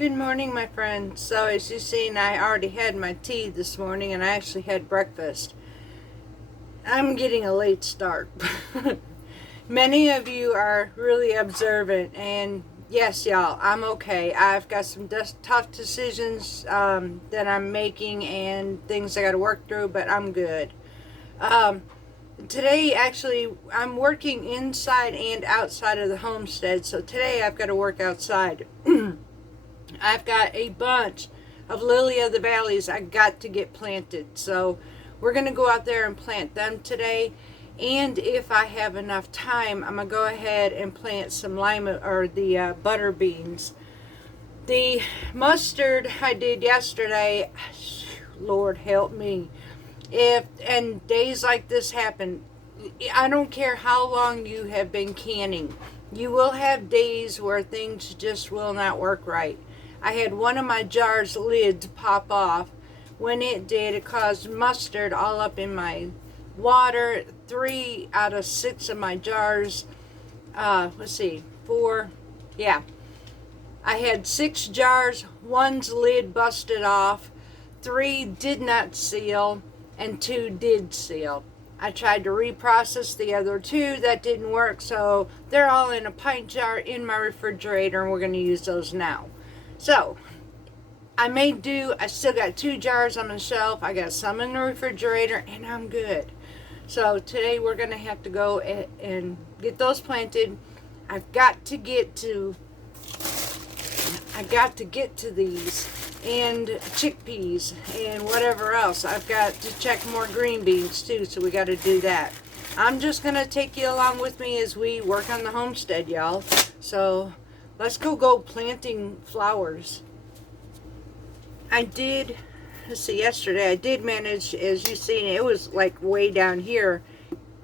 Good morning, my friends. So as you've seen, I already had my tea this morning and I actually had breakfast. I'm getting a late start. Many of you are really observant, and yes, y'all, I'm okay. I've got some tough decisions that I'm making and things I got to work through, but I'm good. Today, actually, I'm working inside and outside of the homestead, so today I've got to work outside. I've got a bunch of lily of the valleys I got to get planted, so we're going to go out there and plant them today. And if I have enough time, I'm going to go ahead and plant some lima, or the butter beans. The mustard I did yesterday, Lord help me. And days like this happen, I don't care how long you have been canning, you will have days where things just will not work right. I had one of my jar's lids pop off. When it did, it caused mustard all up in my water. 3 out of 6 of my jars, let's see, 4, yeah. I had 6 jars, one's lid busted off, 3 did not seal, and 2 did seal. I tried to reprocess the other 2, that didn't work, so they're all in a pint jar in my refrigerator, and we're going to use those now. So, I made do. I still got 2 jars on the shelf. I got some in the refrigerator, and I'm good. So, today we're going to have to go and get those planted. I've got to get to these, and chickpeas, and whatever else. I've got to check more green beans, too, so we got to do that. I'm just going to take you along with me as we work on the homestead, y'all. So, let's go planting flowers. Yesterday I did manage, as you've seen, it was like way down here,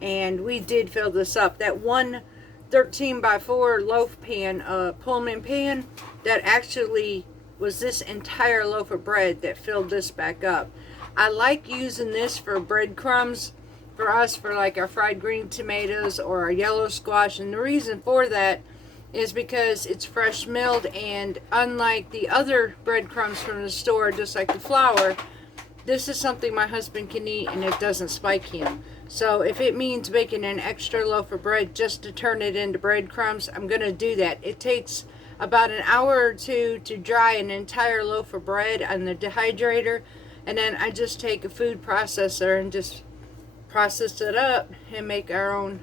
and we did fill this up. That one 13 by 4 loaf pan, Pullman pan, that actually was this entire loaf of bread that filled this back up. I like using this for breadcrumbs for us, for like our fried green tomatoes or our yellow squash, and the reason for that is because it's fresh milled, and unlike the other breadcrumbs from the store, just like the flour, this is something my husband can eat and it doesn't spike him. So if it means making an extra loaf of bread just to turn it into breadcrumbs, I'm going to do that. It takes about an hour or 2 to dry an entire loaf of bread on the dehydrator, and then I just take a food processor and just process it up and make our own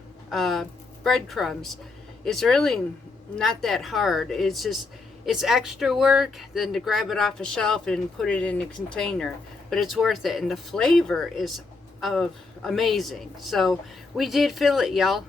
breadcrumbs. It's really not that hard. It's extra work than to grab it off a shelf and put it in a container, but it's worth it, and the flavor is amazing. So we did fill it, y'all.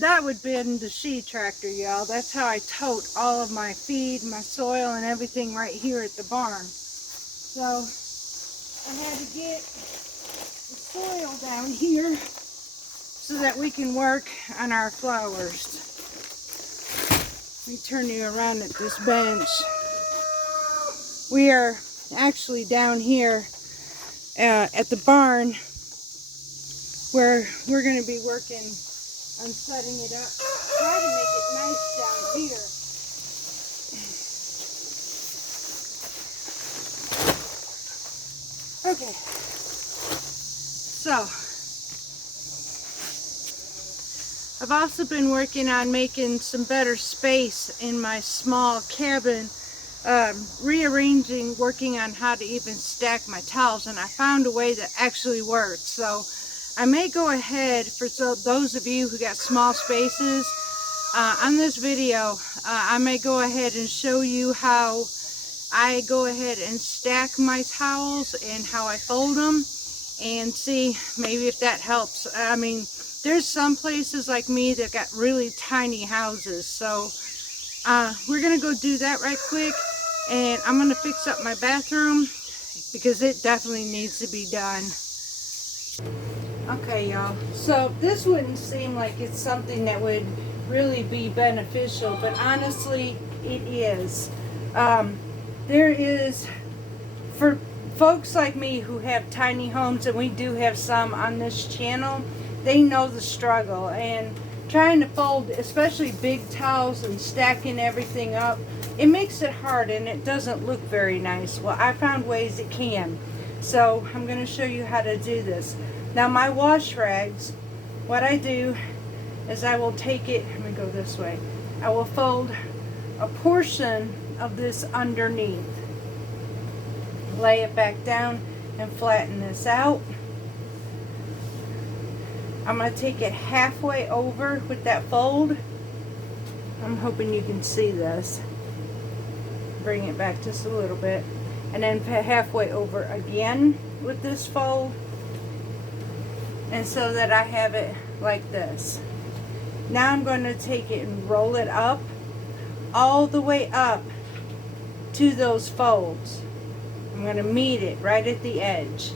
That would have been the she tractor, y'all. That's how I tote all of my feed, my soil, and everything right here at the barn. So I had to get the soil down here so that we can work on our flowers. Let me turn you around at this bench. We are actually down here at the barn where we're going to be working on setting it up. Try to make it nice down here. Okay. So, I've also been working on making some better space in my small cabin, rearranging, working on how to even stack my towels, and I found a way that actually works. So I may go ahead, for those of you who got small spaces, On this video, I may go ahead and show you how I go ahead and stack my towels and how I fold them, and see maybe if that helps. I mean, there's some places like me that got really tiny houses, so we're gonna go do that right quick, and I'm gonna fix up my bathroom because it definitely needs to be done. Okay, y'all, so this wouldn't seem like it's something that would really be beneficial, but honestly it is. There is, for folks like me who have tiny homes, and we do have some on this channel, they know the struggle, and trying to fold especially big towels and stacking everything up, it makes it hard and it doesn't look very nice. Well, I found ways it can, so I'm going to show you how to do this. Now my wash rags, what I do is I will take it, let me go this way, I will fold a portion of this underneath, lay it back down and flatten this out. I'm going to take it halfway over with that fold. I'm hoping you can see this. Bring it back just a little bit, and then halfway over again with this fold, and so that I have it like this. Now I'm going to take it and roll it up all the way up to those folds. I'm going to meet it right at the edge.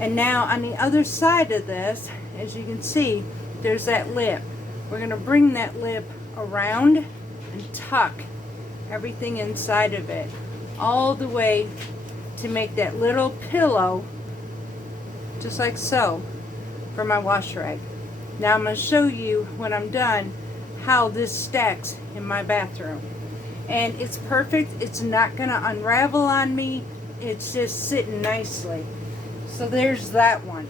And now on the other side of this, as you can see, there's that lip. We're going to bring that lip around and tuck everything inside of it all the way to make that little pillow, just like so, for my wash rag. Now I'm going to show you when I'm done how this stacks in my bathroom. And it's perfect. It's not going to unravel on me. It's just sitting nicely. So there's that one.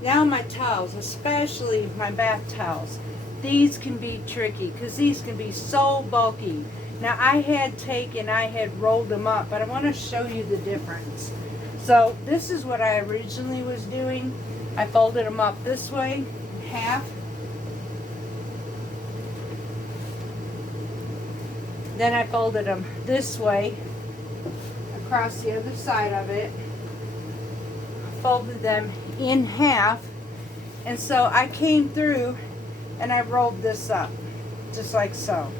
Now my towels, especially my bath towels, these can be tricky because these can be so bulky. Now I had rolled them up, but I want to show you the difference. So this is what I originally was doing. I folded them up this way, half. Then I folded them this way, across the other side of it. Folded them in half, and so I came through and I rolled this up just like so.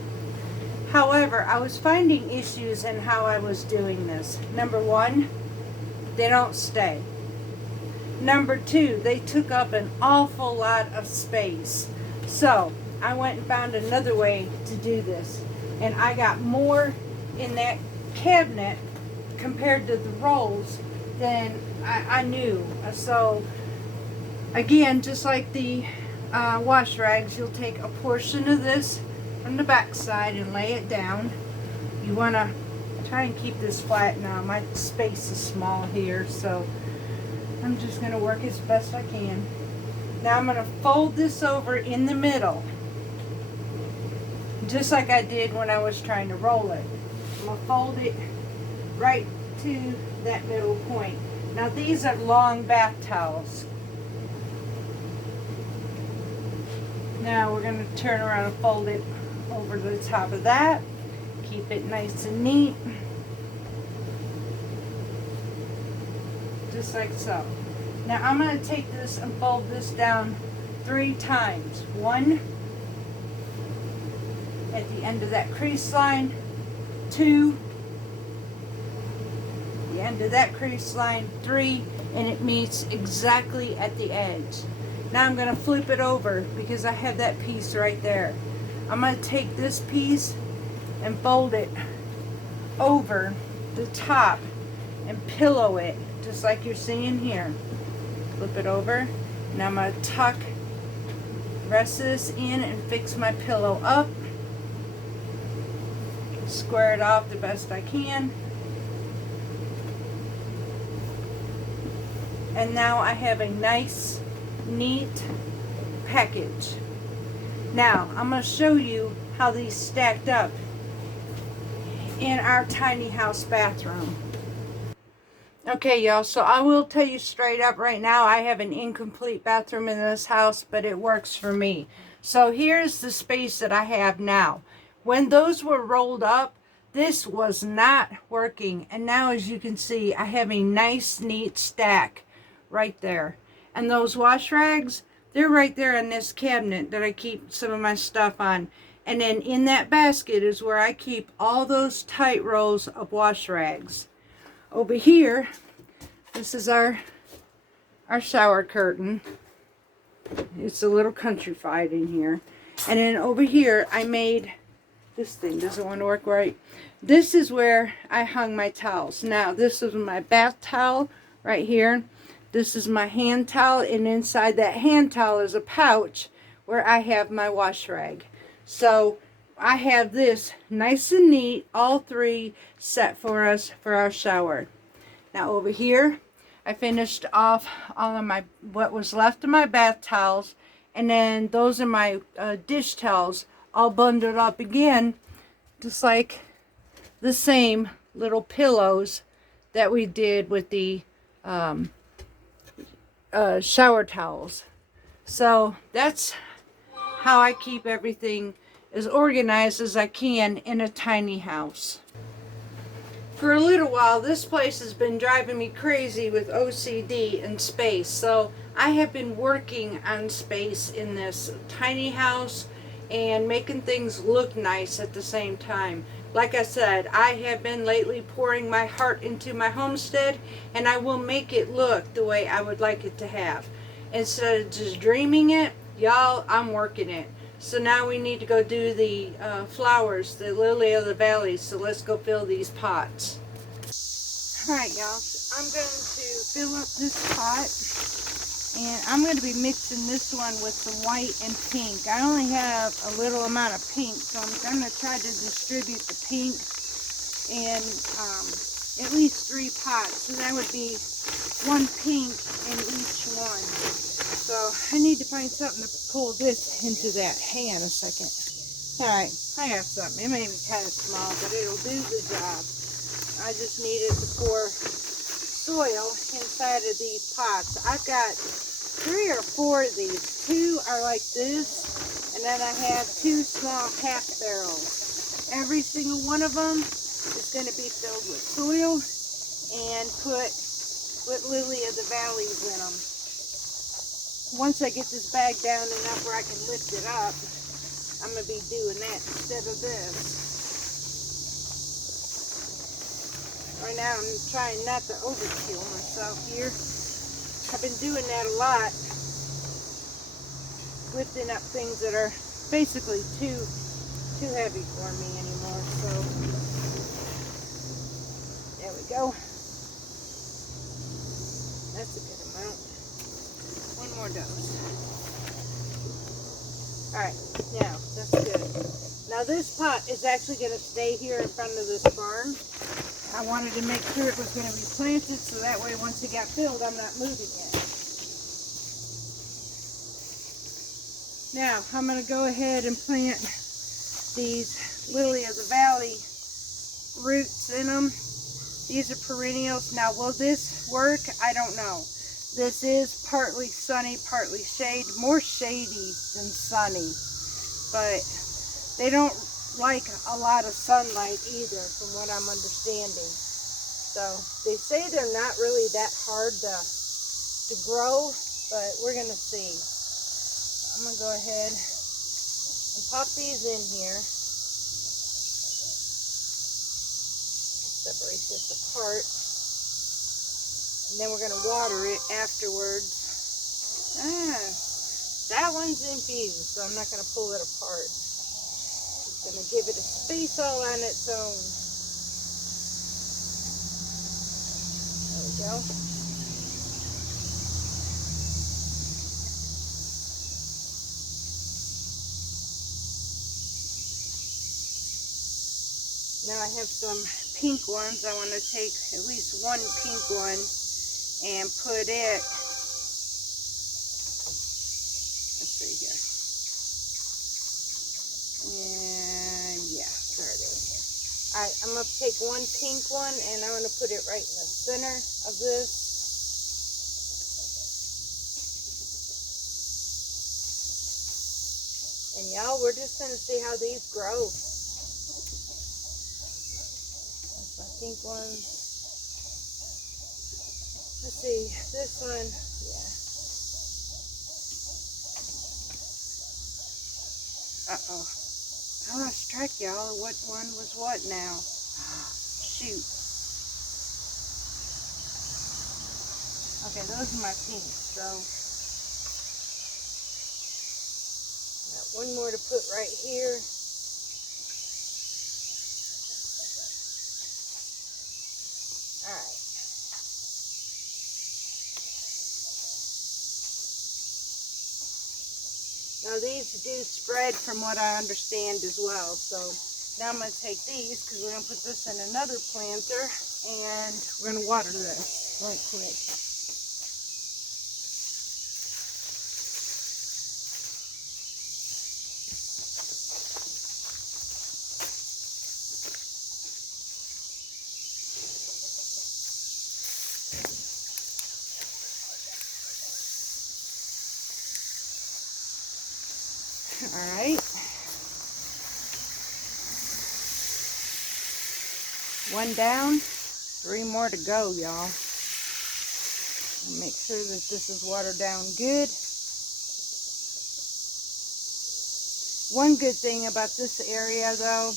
However, I was finding issues in how I was doing this. Number one, they don't stay. Number two, they took up an awful lot of space. So I went and found another way to do this, and I got more in that cabinet compared to the rolls than I knew. So again, just like the wash rags, you'll take a portion of this from the back side and lay it down. You want to try and keep this flat. Now my space is small here, so I'm just going to work as best I can. Now I'm going to fold this over in the middle, just like I did when I was trying to roll it. I'm going to fold it right to that middle point. Now these are long bath towels. Now we're going to turn around and fold it over the top of that. Keep it nice and neat. Just like so. Now I'm going to take this and fold this down 3 times. 1 at the end of that crease line. 2 the end of that crease line. 3, and it meets exactly at the edge. Now I'm going to flip it over because I have that piece right there. I'm going to take this piece and fold it over the top and pillow it just like you're seeing here. Flip it over. Now I'm going to tuck, rest this in and fix my pillow up. Square it off the best I can. And now I have a nice, neat package. Now I'm going to show you how these stacked up in our tiny house bathroom. Okay, y'all, so I will tell you straight up right now, I have an incomplete bathroom in this house, but it works for me. So here's the space that I have now. When those were rolled up, this was not working. And now, as you can see, I have a nice, neat stack right there. And those wash rags, they're right there in this cabinet that I keep some of my stuff on. And then in that basket is where I keep all those tight rolls of wash rags. Over here, this is our shower curtain. It's a little countrified in here. And then over here, I made, this thing doesn't want to work right. This is where I hung my towels. Now, this is my bath towel right here. This is my hand towel, and inside that hand towel is a pouch where I have my wash rag. So I have this nice and neat, all three set for us for our shower. Now over here, I finished off all of my, what was left of my bath towels, and then those are my dish towels all bundled up again, just like the same little pillows that we did with the shower towels. So that's how I keep everything as organized as I can in a tiny house. For a little while, this place has been driving me crazy with OCD and space. So I have been working on space in this tiny house and making things look nice at the same time. Like I said, I have been lately pouring my heart into my homestead, and I will make it look the way I would like it to have. Instead of just dreaming it, y'all, I'm working it. So now we need to go do the flowers, the lily of the valley. So let's go fill these pots. Alright, y'all, I'm going to fill up this pot, and I'm going to be mixing this one with some white and pink. I only have a little amount of pink, so I'm going to try to distribute the pink in at least 3 pots. So that would be 1 pink in each one. So I need to find something to pull this into that. Hang on a second. Alright, I got something. It may be kind of small, but it'll do the job. I just needed to pour soil inside of these pots. I've got 3 or 4 of these. 2 are like this, and then I have 2 small half barrels. Every single one of them is going to be filled with soil and put lily of the valleys in them. Once I get this bag down enough where I can lift it up, I'm going to be doing that instead of this. Right now I'm trying not to overkill myself here. I've been doing that a lot, lifting up things that are basically too heavy for me anymore. So there we go. That's a good amount. 1 more dose. Alright, now that's good. Now this pot is actually going to stay here in front of this barn. I wanted to make sure it was going to be planted, so that way once it got filled, I'm not moving it. Now, I'm going to go ahead and plant these lily of the valley roots in them. These are perennials. Now, will this work? I don't know. This is partly sunny, partly shade. More shady than sunny. But they don't like a lot of sunlight either, from what I'm understanding. So they say they're not really that hard to grow, but we're gonna see. I'm gonna go ahead and pop these in here. Separate this apart, and then we're gonna water it afterwards. That one's infused, so I'm not gonna pull it apart. Gonna give it a space all on its own. There we go. Now I have some pink ones. I want to take at least 1 pink one and put it, let's see here. Alright, I'm going to take 1 pink one and I'm going to put it right in the center of this. And y'all, we're just going to see how these grow. That's my pink ones. Let's see, this one, yeah. Uh-oh. I lost track, y'all. What one was what now? Shoot. Okay, those are my pinks, so got one more to put right here. Alright. Now these do spread from what I understand as well, so now I'm going to take these because we're going to put this in another planter and we're going to water this right quick. Alright. One down, 3 more to go, y'all. Make sure that this is watered down good. One good thing about this area, though,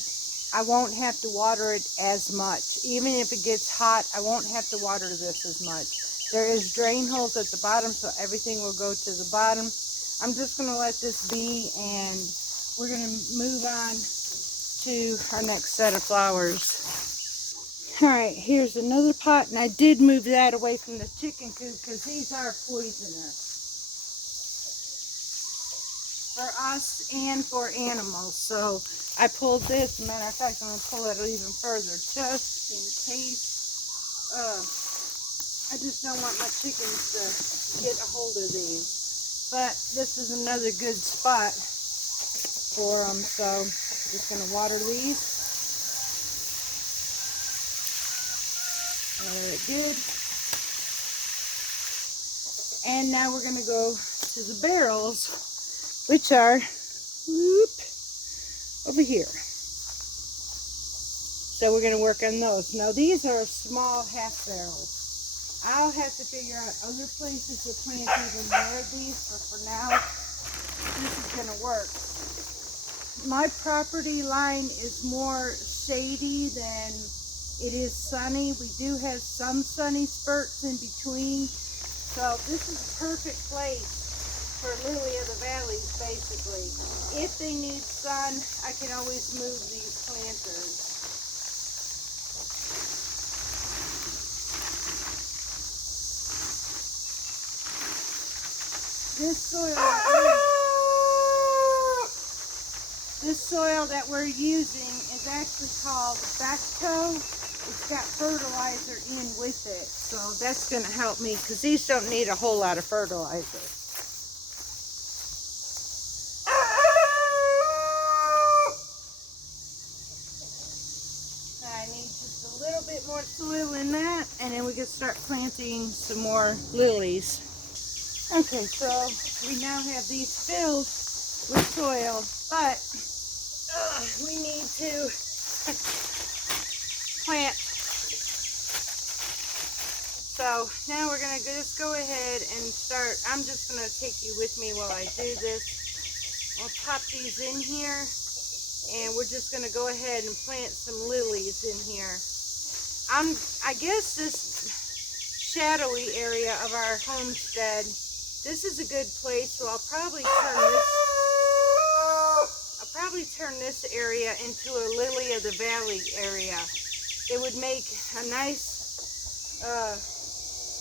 I won't have to water it as much. Even if it gets hot, I won't have to water this as much. There is drain holes at the bottom, so everything will go to the bottom. I'm just going to let this be, and we're going to move on to our next set of flowers. Alright, here's another pot, and I did move that away from the chicken coop because these are poisonous for us and for animals. So I pulled this. Matter of fact, I'm going to pull it even further just in case. I just don't want my chickens to get a hold of these. But this is another good spot for them, so I'm just going to water these. Very good. And now we're going to go to the barrels, which are over here. So we're going to work on those. Now these are small half barrels. I'll have to figure out other places to plant even more of these, but for now, this is going to work. My property line is more shady than it is sunny. We do have some sunny spurts in between. So this is a perfect place for lily of the valleys, basically. If they need sun, I can always move these planters. This soil that we're using is actually called Bacto. It's got fertilizer in with it, so that's going to help me because these don't need a whole lot of fertilizer. I need just a little bit more soil in that, and then we can start planting some more lilies. Okay, so we now have these filled with soil, but we need to plant. So now we're going to just go ahead and start. I'm just going to take you with me while I do this. I'll pop these in here, and we're just going to go ahead and plant some lilies in here. I guess this shadowy area of our homestead, this is a good place, so I'll probably turn this area into a lily of the valley area. It would make a nice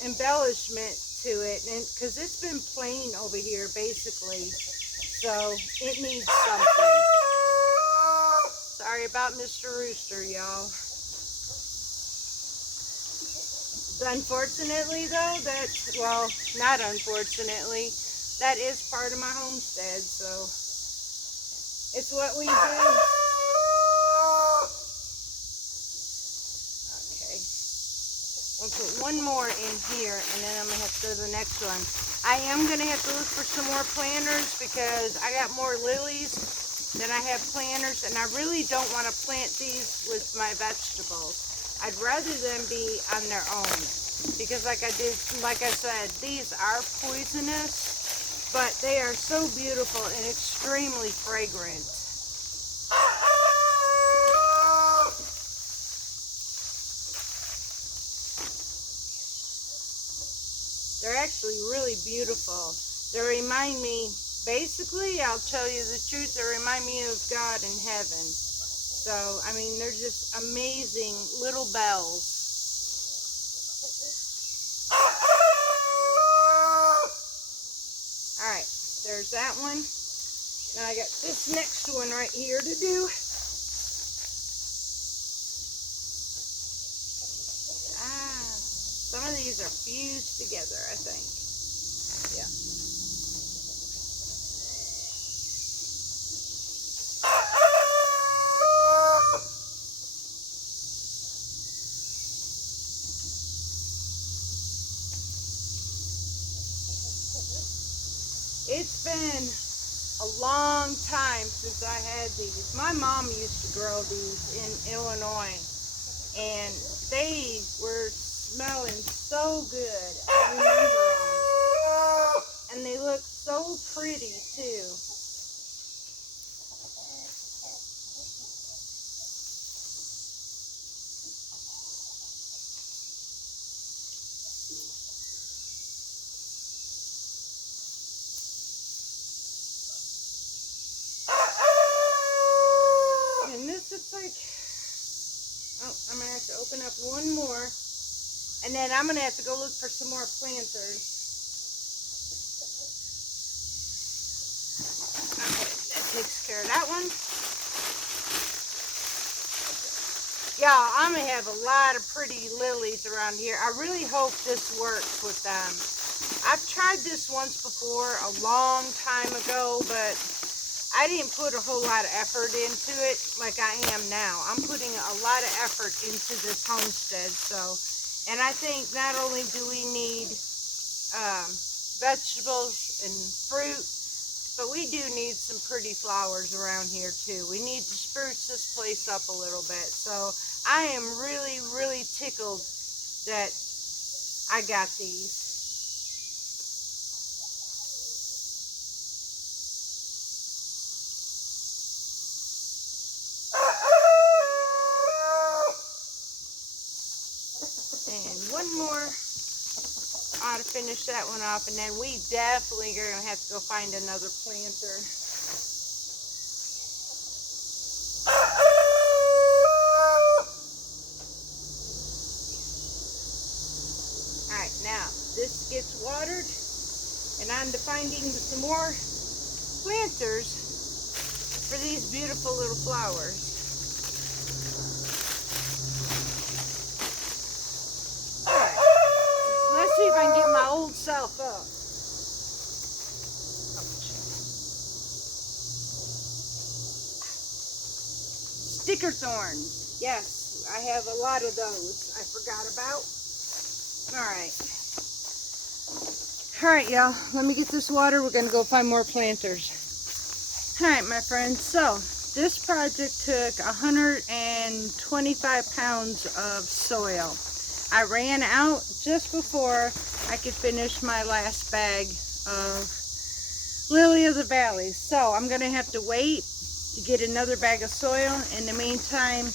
embellishment to it, and because it's been plain over here basically, so it needs something. Sorry about Mr. Rooster, y'all. Unfortunately, though, well, not unfortunately, that is part of my homestead, so it's what we do. Okay. I'll put one more in here, and then I'm going to have to go to the next one. I am going to have to look for some more planters because I got more lilies than I have planters, and I really don't want to plant these with my vegetables. I'd rather them be on their own because like I said, these are poisonous, but they are so beautiful and extremely fragrant. They're actually really beautiful. They remind me, basically, I'll tell you the truth, they remind me of God in heaven. So, I mean, they're just amazing little bells. Alright, there's that one. Now I got this next one right here to do. Some of these are fused together, I think. Yeah. It's been a long time since I had these. My mom used to grow these in Illinois, and they were smelling so good. I remember them. And they look so pretty too. And this looks like, oh, I'm going to have to open up one more. And then I'm going to have to go look for some more planters. Okay, that takes care of that one. Yeah, I'm going to have a lot of pretty lilies around here. I really hope this works with them. I've tried this once before, a long time ago, but I didn't put a whole lot of effort into it like I am now. I'm putting a lot of effort into this homestead, so... And I think not only do we need vegetables and fruit, but we do need some pretty flowers around here too. We need to spruce this place up a little bit. So I am really, really tickled that I got these. One more, ought to finish that one off, and then we definitely are going to have to go find another planter. Alright, now this gets watered, and on to finding some more planters for these beautiful little flowers. See if I can get my old self up. Sticker thorns. Yes, I have a lot of those I forgot about. Alright, y'all. Let me get this water. We're going to go find more planters. Alright, my friends. So, this project took 125 pounds of soil. I ran out just before I could finish my last bag of Lily of the Valleys. So I'm going to have to wait to get another bag of soil. In the meantime,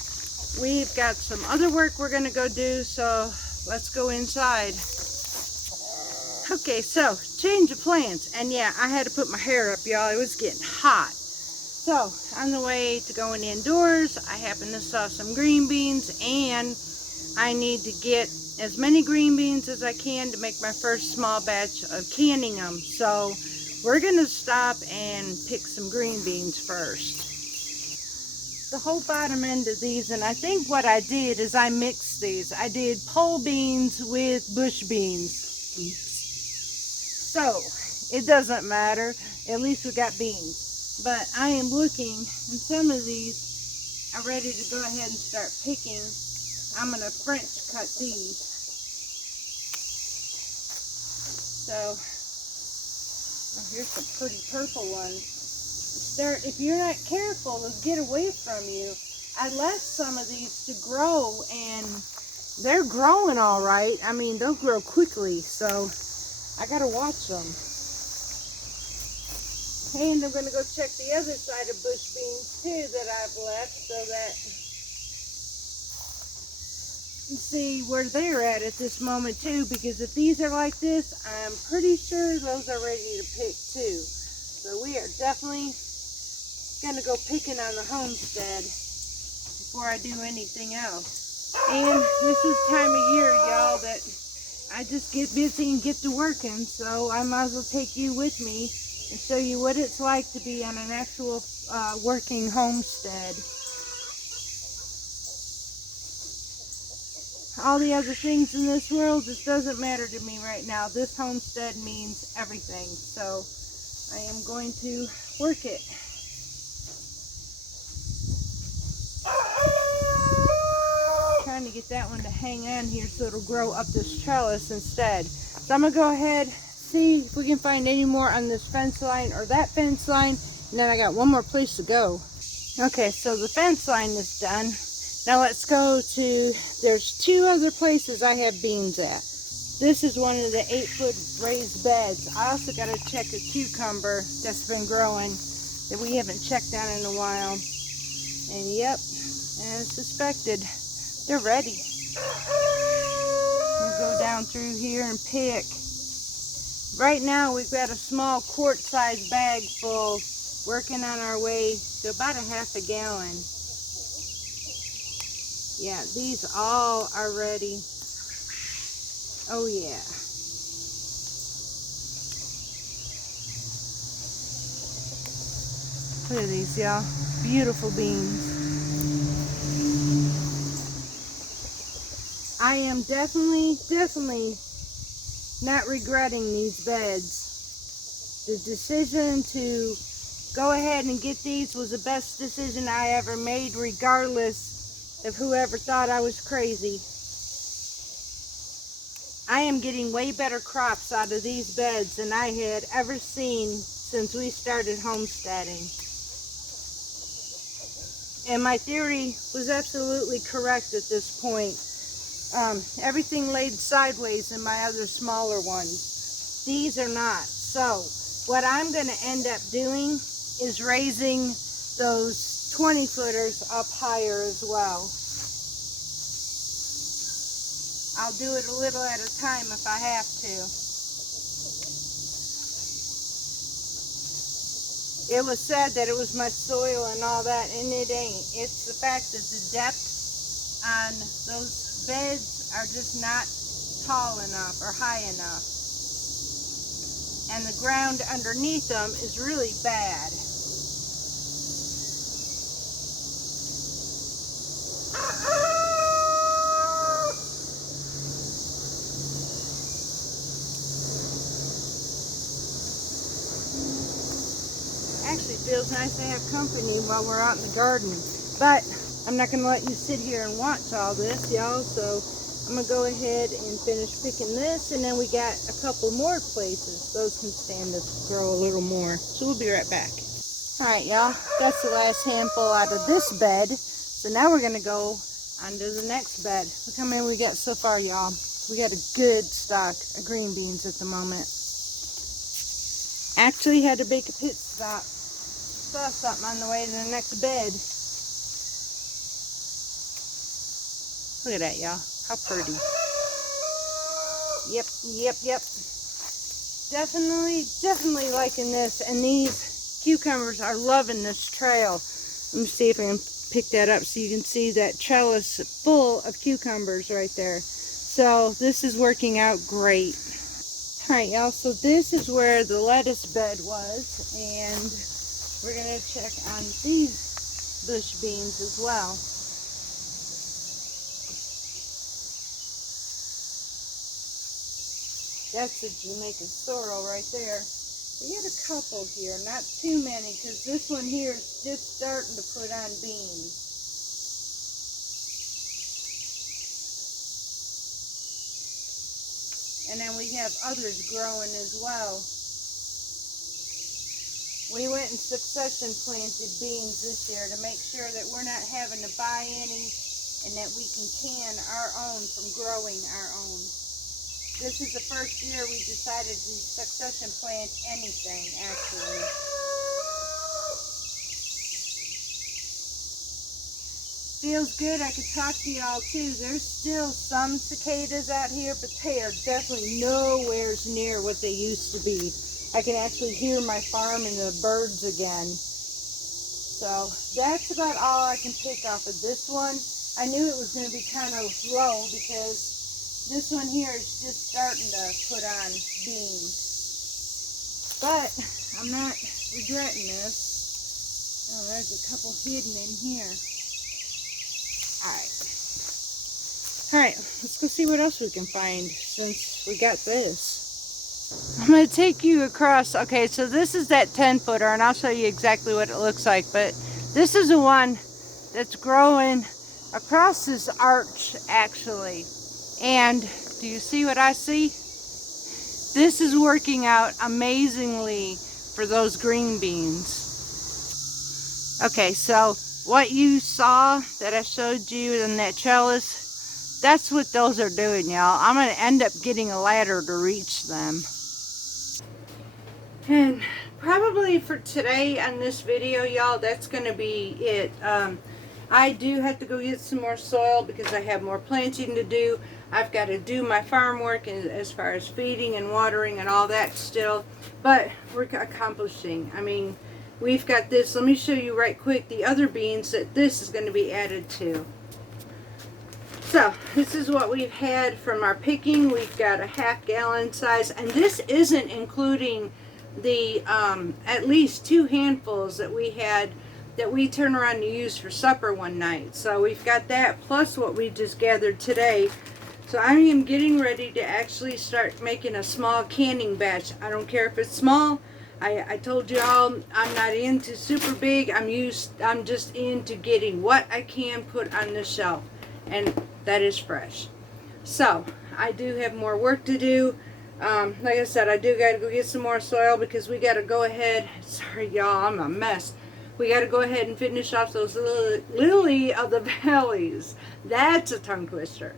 we've got some other work we're going to go do. So let's go inside. Okay, so change of plans. And yeah, I had to put my hair up, y'all. It was getting hot. So on the way to going indoors, I happened to saw some green beans, and I need to get as many green beans as I can to make my first small batch of canning them. So we're going to stop and pick some green beans first. The whole bottom end of these, and I think what I did is I mixed these. I did pole beans with bush beans. So it doesn't matter. At least we got beans. But I am looking, and some of these are ready to go ahead and start picking. I'm going to French cut these. So, oh, here's some pretty purple ones. If you're not careful, they'll get away from you. I left some of these to grow, and they're growing all right. I mean, they'll grow quickly, so I gotta watch them. And I'm gonna go check the other side of bush beans too that I've left, so that you see where they're at this moment too, because if these are like this, I'm pretty sure those are ready to pick too. So we are definitely gonna go picking on the homestead before I do anything else. And this is time of year, y'all, that I just get busy and get to working, so I might as well take you with me and show you what it's like to be on an actual working homestead. All the other things in this world just doesn't matter to me right now. This homestead means everything, so I am going to work it. Trying to get that one to hang on here so it'll grow up this trellis instead. So I'm gonna go ahead, see if we can find any more on this fence line or that fence line, and then I got one more place to go. Okay, so the fence line is done. Now let's go to, there's two other places I have beans at. This is one of the 8-foot raised beds. I also got to check a cucumber that's been growing that we haven't checked on in a while. And yep, as suspected, they're ready. We'll go down through here and pick. Right now we've got a small quart-sized bag full, working on our way to about a half a gallon. Yeah, these all are ready. Oh yeah. Look at these, y'all. Beautiful beans. I am definitely not regretting these beds. The decision to go ahead and get these was the best decision I ever made, regardless of whoever thought I was crazy. I am getting way better crops out of these beds than I had ever seen since we started homesteading. And my theory was absolutely correct at this point. Everything laid sideways in my other smaller ones. These are not. So what I'm going to end up doing is raising those 20-footers up higher as well. I'll do it a little at a time if I have to. It was said that it was my soil and all that, and it ain't. It's the fact that the depth on those beds are just not tall enough or high enough. And the ground underneath them is really bad. Actually feels nice to have company while we're out in the garden, but I'm not going to let you sit here and watch all this, y'all, so I'm going to go ahead and finish picking this, and then we got a couple more places. Those can stand to grow a little more, so we'll be right back. Alright, y'all, that's the last handful out of this bed, so now we're going to go onto the next bed. Look how many we got so far, y'all. We got a good stock of green beans at the moment. Actually had to make a pit stop. Saw something on the way to the next bed. Look at that, y'all. How pretty. Yep. Definitely liking this. And these cucumbers are loving this trail. Let me see if I can pick that up so you can see that trellis full of cucumbers right there. So this is working out great. Alright, y'all, so this is where the lettuce bed was, and we're going to check on these bush beans as well. That's the Jamaican sorrel right there. We had a couple here, not too many, because this one here is just starting to put on beans. And then we have others growing as well. We went in succession planted beans this year to make sure that we're not having to buy any and that we can our own from growing our own. This is the first year we decided to succession plant anything, actually. Feels good. I could talk to y'all too. There's still some cicadas out here, but they are definitely nowhere near what they used to be. I can actually hear my farm and the birds again. So that's about all I can pick off of this one. I knew it was going to be kind of low because this one here is just starting to put on beans. But I'm not regretting this. Oh, there's a couple hidden in here. Alright, let's go see what else we can find since we got this. I'm going to take you across. Okay, so this is that 10-footer, and I'll show you exactly what it looks like. But this is the one that's growing across this arch, actually. And do you see what I see? This is working out amazingly for those green beans. Okay, so what you saw that I showed you in that trellis, that's what those are doing, y'all. I'm going to end up getting a ladder to reach them. And probably for today on this video, y'all, that's going to be it. I do have to go get some more soil because I have more planting to do. I've got to do my farm work as far as feeding and watering and all that still. But we're accomplishing. I mean, we've got this. Let me show you right quick the other beans that this is going to be added to. So this is what we've had from our picking. We've got a half-gallon size, and this isn't including the at least 2 handfuls that we had that we turn around to use for supper one night. So we've got that plus what we just gathered today. So I am getting ready to actually start making a small canning batch. I don't care if it's small. I told y'all I'm not into super big. I'm just into getting what I can put on the shelf, and that is fresh. So I do have more work to do. Like I said, I do got to go get some more soil because we got to go ahead. Sorry y'all, I'm a mess. We got to go ahead and finish off those lily of the valleys. That's a tongue twister.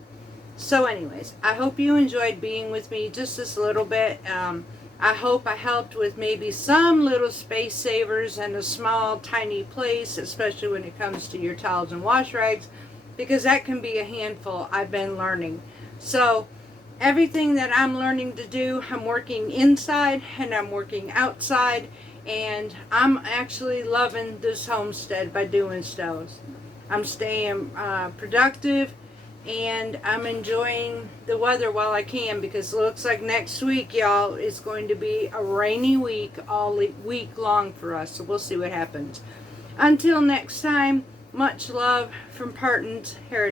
So anyways, I hope you enjoyed being with me just this little bit. I hope I helped with maybe some little space savers in a small, tiny place, especially when it comes to your towels and wash rags, because that can be a handful. I've been learning. So everything that I'm learning to do, I'm working inside and I'm working outside, and I'm actually loving this homestead by doing so. I'm staying productive, and I'm enjoying the weather while I can, because it looks like next week, y'all, is going to be a rainy week all week long for us. So we'll see what happens. Until next time, much love from Parton's Heritage.